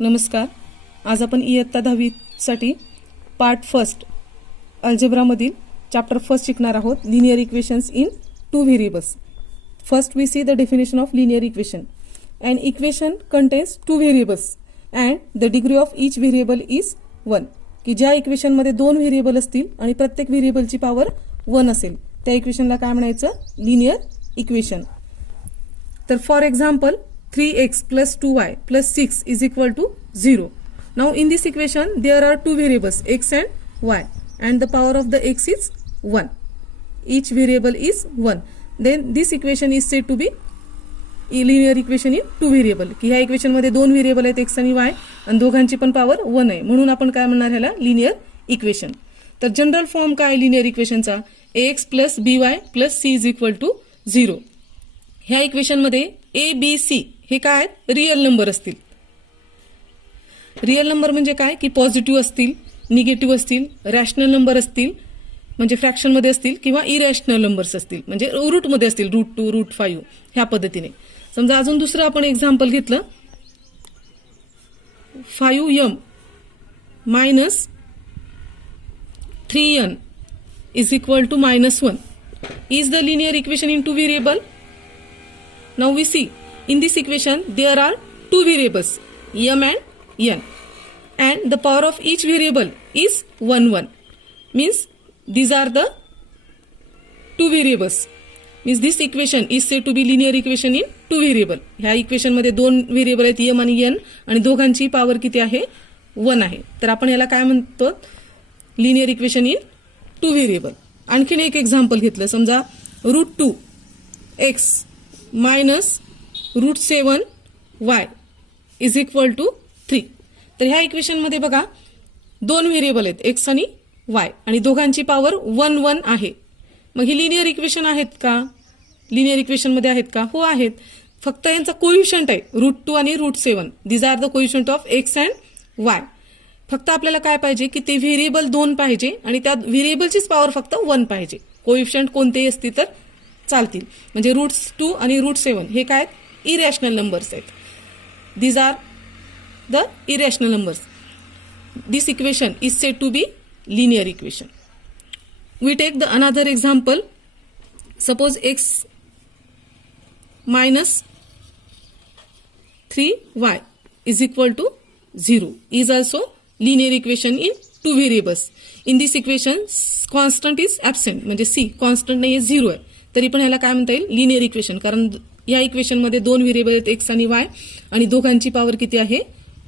नमस्कार. आज आपण इयत्ता 10वी साठी पार्ट फर्स्ट अल्जेब्रामधील चॅप्टर फर्स्ट शिकणार आहोत. Linear equations in two variables. First we see the definition of linear equation. An equation contains two variables and the degree of each variable is 1. की ज्या इक्वेशन मध्ये दोन व्हेरिएबल असतील आणि प्रत्येक व्हेरिएबलची पॉवर 1 असेल त्या इक्वेशनला काय म्हणायचं? Linear equation. तर for example 3x plus 2y plus 6 is equal to 0. Now in this equation there are two variables x and y and the power of the x is 1. Each variable is 1. Then this equation is said to be linear equation in two variable. की ह्या equation मध्ये दोन variable आहेत x आणि Y आणि दोघांची पण power 1 आहे म्हणून आपण काय म्हणणार ह्याला? Linear equation. तर जनरल फॉर्म काय लिनियर इक्वेशनचा? ax plus by plus c is equal to 0. ह्या इक्वेशन मध्ये a b c हे काय आहेत? रिअल नंबर असतील. रिअल नंबर म्हणजे काय? की पॉझिटिव्ह असतील, निगेटिव्ह असतील, रॅशनल नंबर असतील म्हणजे फ्रॅक्शन मध्ये असतील किंवा इरॅशनल नंबर्स असतील म्हणजे रूट मध्ये असतील, रूट 2 रूट 5 ह्या पद्धतीने. समजा अजून दुसरं आपण एक्झाम्पल घेतलं 5m minus 3n is equal to -1 is the linear equation in two variable. Now we see in this equation there are two variables m and n and the power of each variable is 1 means these are the two variables. Means this equation is said to be linear equation in two variable. ह्या equation मध्ये दोन variable आहेत m आणि n आणि दोघांची power किती आहे? 1 आहे. तर आपण याला काय म्हणतो? Linear equation in two variable. आणखीन एक एक्झाम्पल घेतलं समजा √2x minus √7y is equal to 3. तर ह्या इक्वेशन मध्ये बघा दोन व्हेरिएबल आहेत x आणि y आणि दोघांची पॉवर 1 आहे. मग ही लिनियर इक्वेशन आहेत का? लिनियर इक्वेशन मध्ये आहेत का? हो आहेत. फक्त यांचा कोइफिशियंट आहे √2 आणि √7. These are the coefficient of X and Y. फक्त आपल्याला काय पाहिजे की ते व्हेरिएबल 2 पाहिजे आणि त्या व्हेरिएबलचीच पॉवर फक्त 1 पाहिजे. कोइफिशियंट कोणतेही असतील तर चालतील. म्हणजे √2 आणि √7 हे काय? इरॅशनल नंबर्स आहेत. These are the irrational numbers. This equation is said to be linear equation. We take the another example. Suppose x minus 3y is equal to 0 is also linear equation in two variables. In this equation constant is absent म्हणजे c constant नाही 0 आहे तरी पण ह्याला काय म्हणता येईल? Linear equation. कारण या इक्वेशन मध्ये दोन व्हेरिएबल आहेत x आणि y आणि दोघांची पॉवर किती आहे?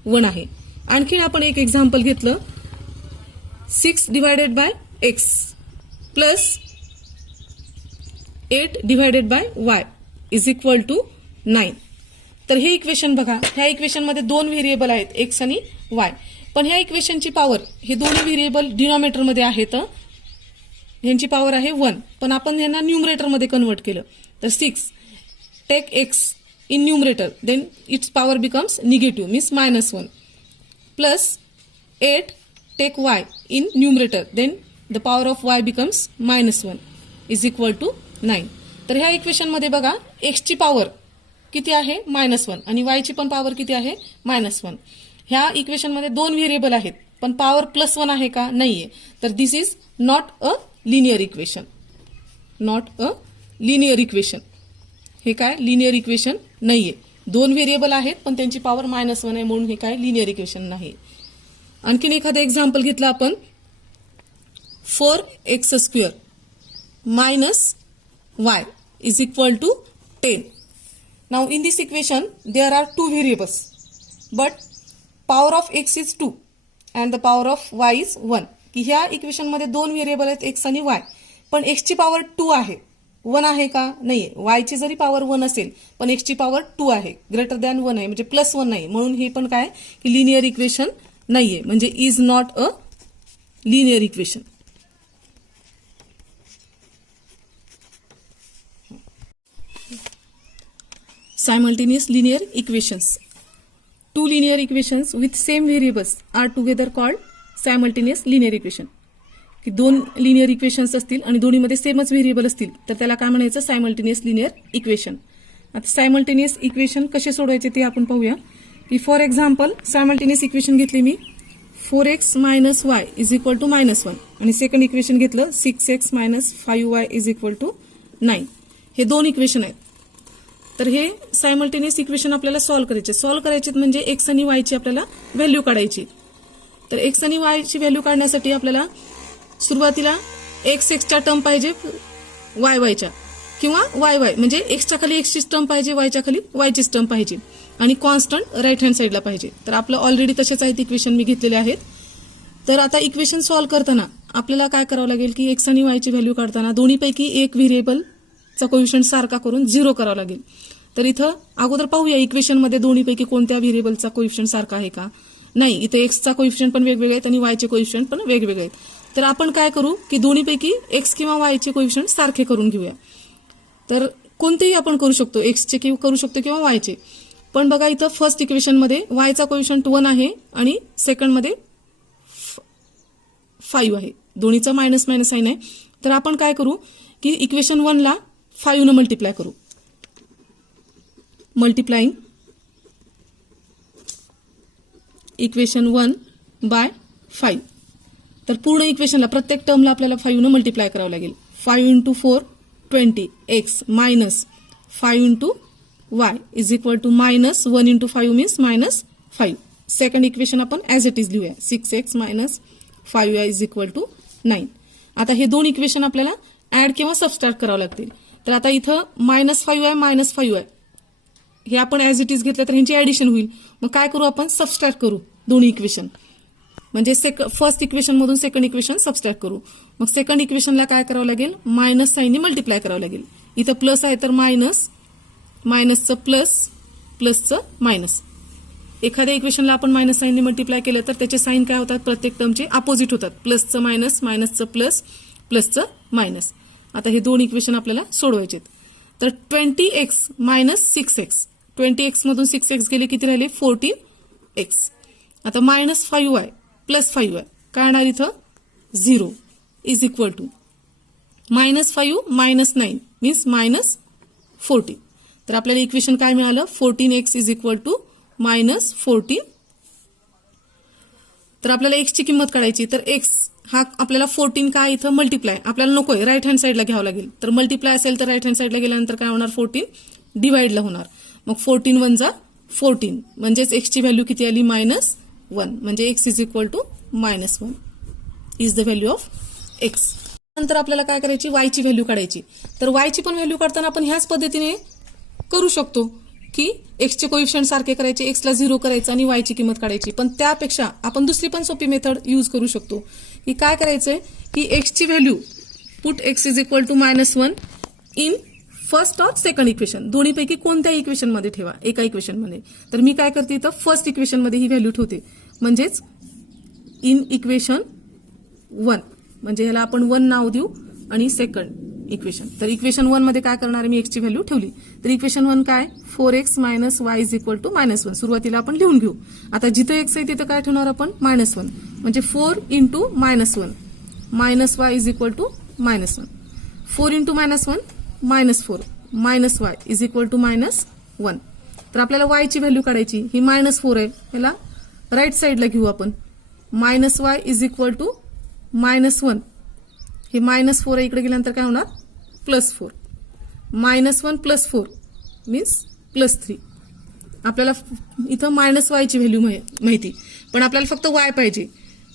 1 आहे. आणखीन आपण एक एक्झाम्पल घेतलं 6 divided by x plus 8 divided by y is equal to 9. तर हे इक्वेशन बघा ह्या इक्वेशन मध्ये दोन व्हेरिएबल आहेत x आणि y पण ह्या इक्वेशनची पॉवर हे दोन्ही व्हेरिएबल डिनॉमिनेटर मध्ये आहेत. यांची पॉवर आहे 1 पण आपण यांना न्यूमरेटर मध्ये कन्वर्ट केलं तर 6 take x in numerator then its power becomes negative means -1 plus 8 take y in numerator then the power of y becomes -1 is equal to 9. तर ह्या इक्वेशन मध्ये बघा x ची पॉवर किती आहे? -1 आणि y ची पण पॉवर किती आहे? -1. ह्या इक्वेशन मध्ये दोन व्हेरिएबल आहेत पण पॉवर +1 आहे का? नाहीये. तर this is not a linear equation. Not a linear equation. हे काय? लिनियर इक्वेशन नाहीये. दोन व्हेरिएबल आहेत पण त्यांची पॉवर -1 आहे म्हणून हे काय? लिनियर इक्वेशन नाही. आणखीन एखादं एक्झाम्पल घेतलं आपण 4x² minus y is equal to 10. Now in this equation there are two variables but power of x is 2 and the power of y is 1. की ह्या इक्वेशन मध्ये दोन व्हेरिएबल आहेत x आणि y पण x ची पॉवर 2 आहे. 1 आहे का? नाहीये. y ची जरी पॉवर 1 असेल पण x ची पॉवर 2 आहे ग्रेटर दॅन 1 आहे म्हणजे +1 नाही म्हणून हे पण काय? की लिनियर इक्वेशन नाहीये म्हणजे is not a linear equation. Simultaneous linear equations. Two linear equations with same variables are together called simultaneous linear equation. की दोन लिनियर इक्वेशन्स असतील आणि दोन्हीमध्ये सेमच व्हेरिएबल असतील तर त्याला काय म्हणायचं? Simultaneous linear equation. आता सायमल्टेनियस इक्वेशन कसे सोडवायचे ते आपण पाहूया. की फॉर एक्झाम्पल सायमल्टेनियस इक्वेशन घेतली मी 4x minus Y is equal to -1 आणि सेकंड इक्वेशन घेतलं 6x minus 5y is equal to 9. हे दोन इक्वेशन आहेत. तर हे सायमल्टेनियस इक्वेशन आपल्याला सॉल्व्ह करायचे म्हणजे एक्स आणि वाय ची आपल्याला व्हॅल्यू काढायची. तर एक्स आणि वाय ची व्हॅल्यू काढण्यासाठी आपल्याला सुरुवातीला एक्स च्या टर्म पाहिजे वाय वायच्या किंवा वाय वाय म्हणजे एक्सच्या खाली एक्सची टर्म पाहिजे वायच्या खाली वायची टर्म पाहिजे आणि कॉन्स्टंट राईट हँड साईडला पाहिजे. तर आपलं ऑलरेडी तसेच आहेत इक्वेशन मी घेतलेले आहेत. तर आता इक्वेशन सॉल्व्ह करताना आपल्याला काय करावं लागेल की एक्स आणि वायची व्हॅल्यू काढताना दोन्हीपैकी एक व्हेरिएबलचा कोइफिशियंट सारखा करून 0 करावा लागेल. तर इथं अगोदर पाहूया इक्वेशनमध्ये दोन्हीपैकी कोणत्या व्हेरिएबलचा कोइफिशियंट सारखा आहे का. नाही, इथे एक्सचा कोइफिशियंट पण वेगवेगळे आहेत आणि वायचे कोइफिशियंट पण वेगवेगळे आहेत. तर आपण काय करू की दोन्हीपैकी एक्स किंवा वायचे कोइफिशियंट सारखे करून घेऊया. तर कोणतेही आपण करू शकतो, एक्सचे करू शकतो किंवा वायचे. पण बघा इथं फर्स्ट इक्वेशनमध्ये वायचा कोइफिशियंट 1 आहे आणि सेकंडमध्ये 5 आहे. दोन्हीचा मायनस मायनस साइन आहे. तर आपण काय करू की इक्वेशन 1 ला 5 ने मल्टिप्लाय करू. Multiplying equation 1 by 5. तर पूर्ण इक्वेशनला प्रत्येक टर्मला आपल्याला 5 ने मल्टिप्लाय करावं लागेल. 5 into 4 20 X minus 5 into Y is equal to minus 1 into 5 means minus 5. Second equation आपण ॲज इट इज लिहूया 6x minus 5y is equal to 9. आता हे दोन इक्वेशन आपल्याला ऍड किंवा सबस्ट्रॅक्ट करावं लागतील. तर आता इथं -5y मायनस 5y हे आपण ॲज इट इज घेतलं तर ह्यांची ऍडिशन होईल. मग काय करू आपण सबस्ट्रॅक्ट करू दोन्ही इक्वेशन म्हणजे फर्स्ट इक्वेशन मधून सेकंड इक्वेशन सबस्ट्रॅक्ट करू. मग सेकंड इक्वेशनला काय करावं लागेल मायनस साईनने मल्टिप्लाय करावं लागेल. इथं प्लस आहे तर मायनस, मायनसचं प्लस, प्लसचं मायनस. एखाद्या इक्वेशनला आपण मायनस साईनने मल्टिप्लाय केलं तर त्याचे साईन काय होतात प्रत्येक टर्मचे अपोजिट होतात. प्लसचं मायनस, मायनसचं प्लस, प्लसचं मायनस. आता हे दोन इक्वेशन आपल्याला सोडवायचे. तर 20x मायनस 6x 20x मधून 6x गेले किती राहिले 14x. आता मायनस 5y प्लस 5y काय येणार इथं 0 is equal to -5 minus 9 means minus 14. तर आपल्याला इक्वेशन काय मिळालं 14x is equal to minus 14. तर आपल्याला x ची किंमत काढायची. तर x हा आपल्याला 14 काय इथं मल्टिप्लाय आपल्याला नकोय राईट हँड साईडला घ्यावं लागेल. तर मल्टिप्लाय असेल तर राईट हँड साईडला गेल्यानंतर काय होणार 14 डिवाइडला होणार. मग 14 1 जा 14 म्हणजेच x ची व्हॅल्यू किती आली -1 म्हणजे x is equal to -1 is the value of x. नंतर आपल्याला काय करायची y ची व्हॅल्यू काढायची. तर y ची पण व्हॅल्यू काढताना आपण ह्याच पद्धतीने करू शकतो की x चे कोइफिशियंट सारखे करायचे, x ला 0 करायचं आणि y ची किंमत काढायची. पण त्यापेक्षा आपण दुसरी पण सोपी मेथड यूज करू शकतो की काय करायचंय की x ची value put x is equal to -1 in first और सेकंड इक्वेशन दोन्हीपैकी कोणत्याही इक्वेशन मध्ये ठेवा एका इक्वेशन मध्ये. तर मी काय करते तर फर्स्ट इक्वेशन मध्ये ही व्हॅल्यू ठेवते म्हणजेच इन इक्वेशन 1 म्हणजे ह्याला आपण 1 नाव देऊ आणि सेकंड इक्वेशन. तर इक्वेशन 1 मध्ये काय करणार मी x ची व्हॅल्यू ठेवली. तर इक्वेशन 1 काय 4x minus y is equal to -1 सुरुवातीला आपण लिहून घेऊ. आता जिथे x आहे तिथं काय ठेवणार आपण -1 म्हणजे 4 into -1 minus y is equal to -1 4 into -1 -4 minus y is equal to -1. तर आपल्याला y ची व्हॅल्यू काढायची. ही -4 आहे ह्याला राईट साईडला घेऊ आपण. -y इज इक्वल टू -1 हे -4 इकडे गेल्यानंतर काय होणार +4 -1 + 4 मीन्स +3. आपल्याला इथं -y ची व्हॅल्यू माहिती पण आपल्याला फक्त y पाहिजे.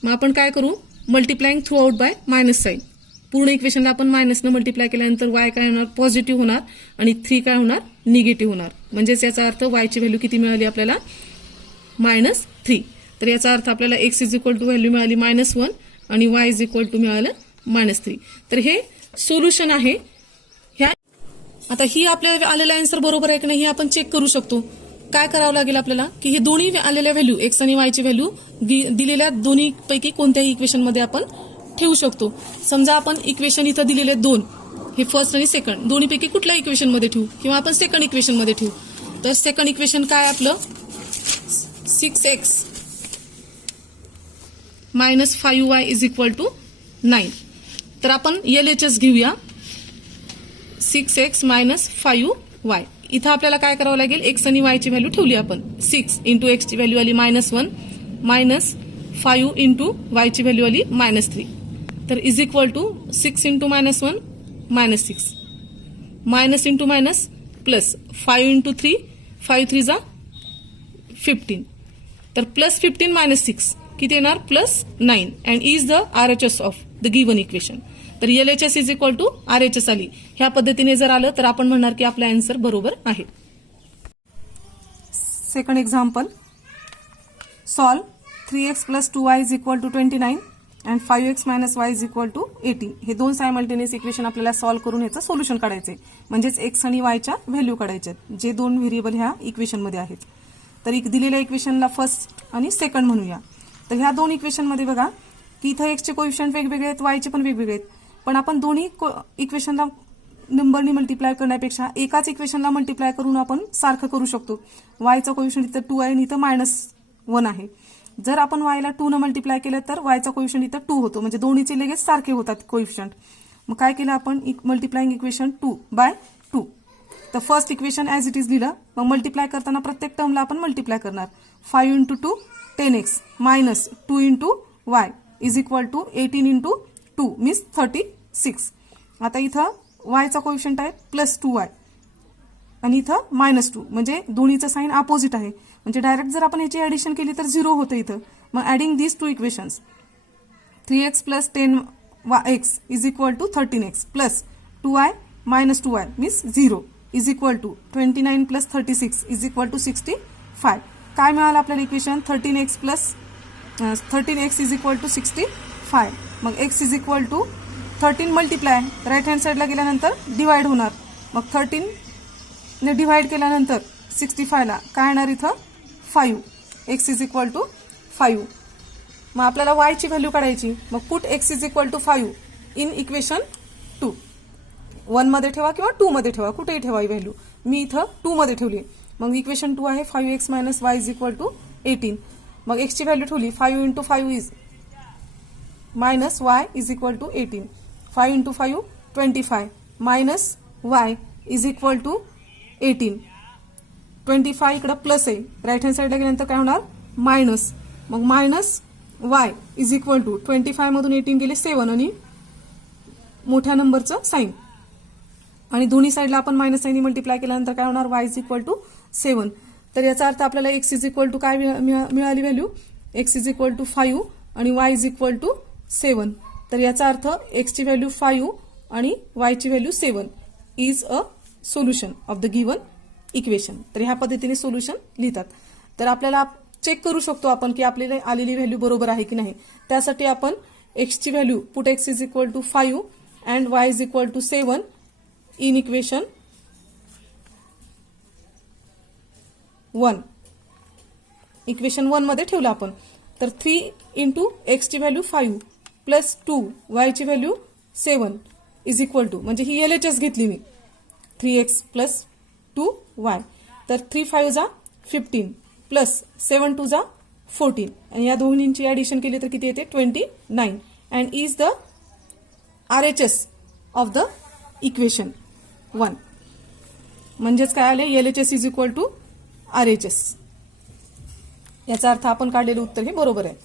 मग आपण काय करू multiplying throughout by minus sign. पूर्ण इक्वेशनला आपण मायनसनं मल्टिप्लाय केल्यानंतर y काय होणार पॉझिटिव्ह होणार आणि 3 काय होणार निगेटिव्ह होणार. म्हणजेच याचा अर्थ y ची व्हॅल्यू किती मिळाली आपल्याला -3. तर याचा अर्थ आपल्याला x is equal to value मिळाली -1 आणि y इज इक्वल टू मिळालं -3. तर हे सोल्युशन आहे. आता ही आपल्याला आलेला आन्सर बरोबर आहे की नाही हे आपण चेक करू शकतो. काय करावं लागेल आपल्याला की हे दोन्ही आलेल्या व्हॅल्यू x आणि y ची व्हॅल्यू दिलेल्या दोन्ही पैकी कोणत्याही इक्वेशन मध्ये आपण ठेवू शकतो. समजा आपण इक्वेशन इथं दिलेले 2 हे फर्स्ट आणि सेकंड दोन्हीपैकी कुठल्या इक्वेशन मध्ये ठेवू किंवा आपण सेकंड इक्वेशन मध्ये ठेवू. तर सेकंड इक्वेशन काय आपलं 6x minus 5y is equal to 9. तर आपण LHS घेऊया 6x मायनस 5y इथं आपल्याला काय करावं लागेल, एक्स आणि वायची व्हॅल्यू ठेवली आपण. 6 इंटू एक्सची व्हॅल्यू आली -1 मायनस 5 इंटू वायची व्हॅल्यू आली -3. तर is equal to 6 into -1 -6 minus into minus plus 5 into 3 5 3 जा 15. तर प्लस 15 मायनस 6 किती येणार, +9 and is the RHS of the given equation. तर LHS is equal to RHS आली. ह्या पद्धतीने जर आलं तर आपण म्हणणार की आपला आन्सर बरोबर आहे. Second example, solve 3x + 2y is equal to 29 and 5x - y is equal to 18. हे दोन सायमल्टेनियस इक्वेशन आपल्याला सॉल्व्ह करून याचं सोल्युशन काढायचे, म्हणजेच एक्स आणि वायच्या व्हॅल्यू काढायच्या, जे दोन व्हेरिएबल ह्या इक्वेशनमध्ये आहेत. तर दिलेल्या इक्वेशनला फर्स्ट आणि सेकंड म्हणूया. तर ह्या दोन इक्वेशनमध्ये बघा की इथं एक्सचे कोइफिशियंट वेगवेगळे आहेत, वायचे पण वेगवेगळे आहेत. पण आपण दोन्ही इक्वेशनला नंबरनी मल्टिप्लाय करण्यापेक्षा एकाच इक्वेशनला मल्टिप्लाय करून आपण सारखं करू शकतो. वायचा कोइफिशियंट इथं 2 आहे आणि इथं -1 आहे. जर आपण वायला 2 न मल्टिप्लाय केलं तर वायचा कोइफिशियंट इथं 2 होतो, म्हणजे दोन्हीचे लगेच सारखे होतात कोइफिशियंट. मग काय केलं आपण, मल्टिप्लाइंग इक्वेशन 2/2. तर first equation as it is लिहिलं. मग मल्टिप्लाय करताना प्रत्येक टर्मला आपण मल्टिप्लाय करणार. 5 into 2 10x minus 2 into Y is equal to 18 into 2 means 36. आता इथं वायचा कोइफिशियंट आहे +2y आणि इथं -2, म्हणजे दोन्हीचं साईन अपोजिट आहे, म्हणजे डायरेक्ट जर आपण याची ऍडिशन केली तर 0 होतं इथं. मग adding these two equations 3x + 10x is equal to 13x plus 2y - 2y means 0 is equal to 29 + 36 is equal to 65. काय मिळालं आपल्याला equation, 13x is equal to 65. मग x is equal to 13 multiply right hand साईडला गेल्यानंतर divide होणार. मग 13 ने divide केल्यानंतर 65ला काय येणार इथं 5. x is equal to 5. मग आपल्याला y ची व्हॅल्यू काढायची. मग put x is equal to 5 in equation 2. 1 मध्ये ठेवा किंवा 2 मध्ये ठेवा, कुठेही ठेवा ही व्हॅल्यू. मी इथं 2 मध्ये ठेवली. मग इक्वेशन 2 आहे 5x - y is equal to 18. मग x ची व्हॅल्यू ठेवली 5 into 5 is -y is equal to 18. 5 into 5 25 minus y is equal to 18. 25 इकडं प्लस आहे, राईट हँड साईडला गेल्यानंतर काय होणार मायनस. मग -y इज इक्वल टू 25 मधून 18 गेले 7 आणि मोठ्या नंबरचं साईन, आणि दोन्ही साईडला आपण मायनस साईन मल्टिप्लाय केल्यानंतर काय होणार y इज इक्वल टू 7. तर याचा अर्थ आपल्याला x इज इक्वल टू काय मिळाली value, x is equal to 5 आणि y इज इक्वल टू 7. तर याचा अर्थ x ची व्हॅल्यू 5 आणि y ची value 7 is a solution of the given equation. तर ह्या पद्धतीने सोल्युशन लिहितात. तर आपल्याला चेक करू शकतो आपण की आपल्याला आलेली व्हॅल्यू बरोबर आहे की नाही. त्यासाठी आपण x ची value put x is equal to 5 and y is equal to 7 in equation 1. Equation 1 मध्ये ठेवलं आपण. तर 3 इंटू एक्स ची व्हॅल्यू 5 प्लस 2 वाय ची व्हॅल्यू 7 इज इक्वल टू, म्हणजे ही LHS घेतली मी 3x प्लस 2y. तर 3 5 जा 15 प्लस 7 2 जा 14 आणि या दोन्हींची ऍडिशन केली तर किती येते 29 and is the RHS of the equation 1. म्हणजेच काय आले LHS is equal to RHS. याचा अर्थ आपण काढलेलं उत्तर हे बरोबर आहे.